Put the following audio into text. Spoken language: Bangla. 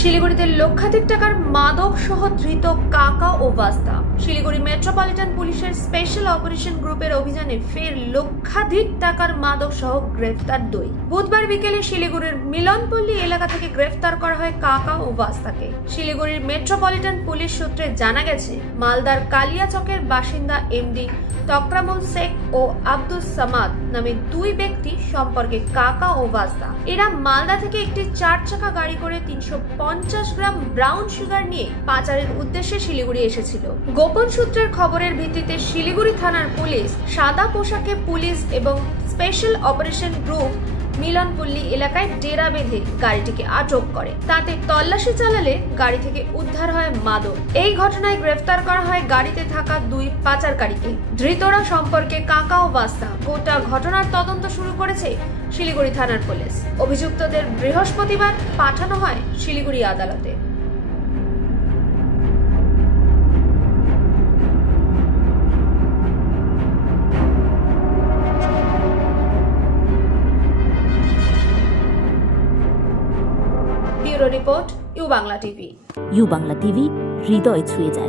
শিলিগুড়িতে লক্ষাধিক টাকার মাদক সহ ধৃত কাকা ও বাস্তা। শিলিগুড়ি মেট্রোপলিটন পুলিশের স্পেশাল অপারেশন গ্রুপের অভিযানে ফের লক্ষাধিক টাকার মাদক সহ গ্রেফতার 2। বুধবার বিকেলে শিলিগুড়ির মিলনপল্লী এলাকা থেকে গ্রেফতার করা হয় কাকা ও বাস্তাকে। শিলিগুড়ির মেট্রোপলিটন পুলিশ সূত্রে জানা গেছে, মালদার কালিয়াচকের বাসিন্দা এমডি তকরামুল শেখ ও আব্দুল সামাদ নামে 2 ব্যক্তি সম্পর্কে কাকা ও বাস্তা। এরা মালদা থেকে একটি 4 চাকা গাড়ি করে 350 গ্রাম ব্রাউন সুগার নিয়ে পাচারের উদ্দেশ্যে শিলিগুড়ি এসেছিল। গোপন সূত্রের খবরের ভিত্তিতে শিলিগুড়ি থানার পুলিশ সাদা পোশাকে পুলিশ এবং স্পেশাল অপারেশন গ্রুপ মিলনপল্লী এলাকায় ডেরা বেঁধে গাড়িটিকে আটক করে। তাতে তল্লাশি চালালে গাড়ি থেকে উদ্ধার হয় মাদক। এই ঘটনায় গ্রেফতার করা হয় গাড়িতে থাকা 2 পাচারকারীকে। ধৃতরা সম্পর্কে কাকা ও বাস্তা। গোটা ঘটনার তদন্ত শুরু করেছে শিলিগুড়ি থানার পুলিশ। অভিযুক্তদের বৃহস্পতিবার পাঠানো হয় শিলিগুড়ি আদালতে। Bureau report, U Bangla TV. U Bangla TV, হৃদয় ছুঁয়ে যায়।